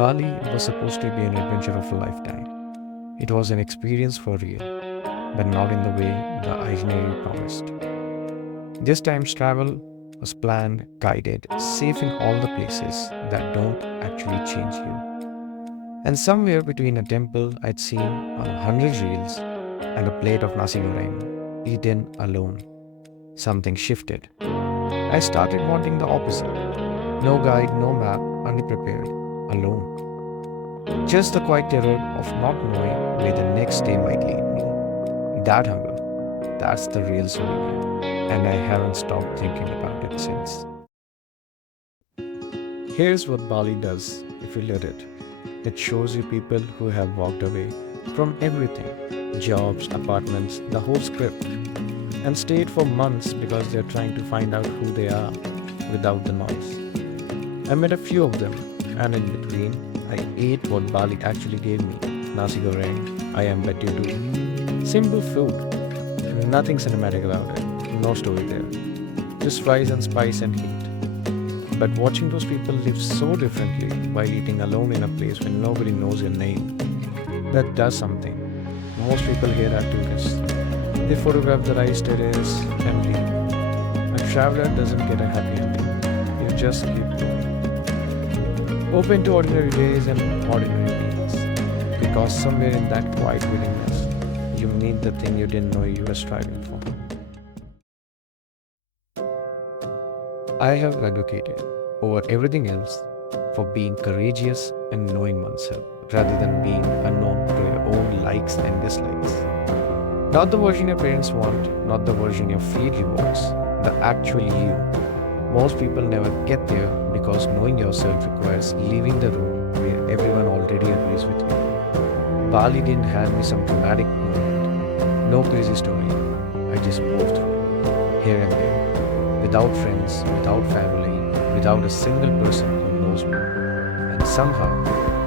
Bali was supposed to be an adventure of a lifetime. It was an experience for real, but not in the way the itinerary promised. This time's travel was planned, guided, safe in all the places that don't actually change you. And somewhere between a temple I'd seen on 100 reels and a plate of nasi goreng, eaten alone, something shifted. I started wanting the opposite. No guide, no map, unprepared, alone. Just the quiet terror of not knowing where the next day might lead me. That hunger, that's the real souvenir. And I haven't stopped thinking about it since. Here's what Bali does if you let it. It shows you people who have walked away from everything, jobs, apartments, the whole script, and stayed for months because they're trying to find out who they are without the noise. I met a few of them, and in between, I ate what Bali actually gave me, nasi goreng, ayam betutu. Simple food, nothing cinematic about it, no story there. Just fries and spice and heat. But watching those people live so differently while eating alone in a place where nobody knows your name, that does something. Most people here are tourists. They photograph the rice terrace and leave. A traveler doesn't get a happy ending. You just keep going. Open to ordinary days and ordinary meals. Because somewhere in that quiet willingness, you meet the thing you didn't know you were striving for. I have advocated over everything else for being courageous and knowing oneself rather than being unknown to your own likes and dislikes. Not the version your parents want, not the version your feed rewards, the actual you. Most people never get there because knowing yourself requires leaving the room where everyone already agrees with you. Bali didn't hand me some dramatic moment, no crazy story. I just moved through, here and there. Without friends, without family, without a single person who knows me. And somehow,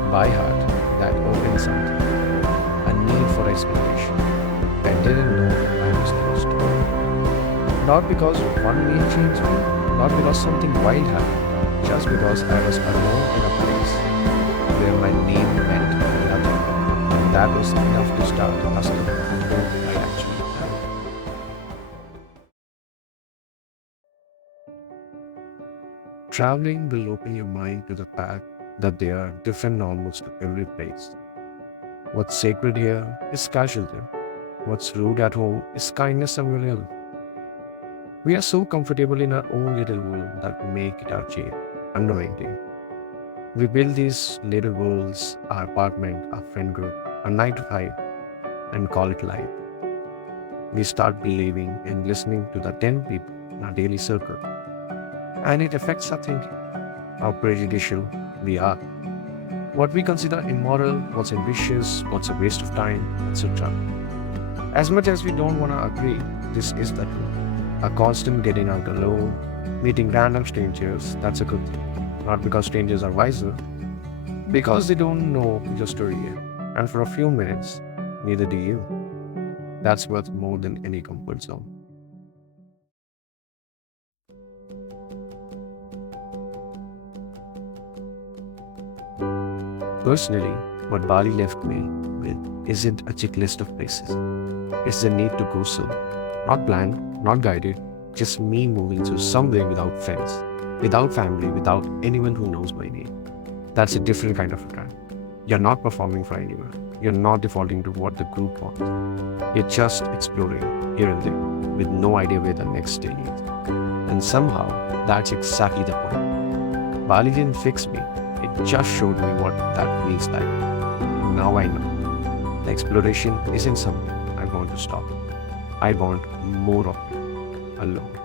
by heart, that opened something. A need for exploration. I didn't know I was close to. Not because one meal changed me, not because something wild happened, just because I was alone in a place where my name meant nothing. And that was enough to start asking who I actually am. Traveling will open your mind to the fact that they are different in almost every place. What's sacred here is casual there. What's rude at home is kindness somewhere else. We are so comfortable in our own little world that we make it our jail, unknowingly. We build these little worlds, our apartment, our friend group, our 9 to 5, and call it life. We start believing and listening to the 10 people in our daily circle. And it affects our thinking, how prejudicial we are, what we consider immoral, what's ambitious, what's a waste of time, etc. As much as we don't want to agree, this is the truth. A constant getting out alone, meeting random strangers, that's a good thing. Not because strangers are wiser, because they don't know your story yet. And for a few minutes, neither do you. That's worth more than any comfort zone. Personally, what Bali left me with isn't a checklist of places. It's the need to go solo. Not planned, not guided, just me moving through somewhere without friends, without family, without anyone who knows my name. That's a different kind of a time. You're not performing for anyone. You're not defaulting to what the group wants. You're just exploring here and there with no idea where the next day leads. And somehow, that's exactly the point. Bali didn't fix me. It just showed me what that feels like. Now I know. The exploration isn't something I want to stop. I want more of it, alone.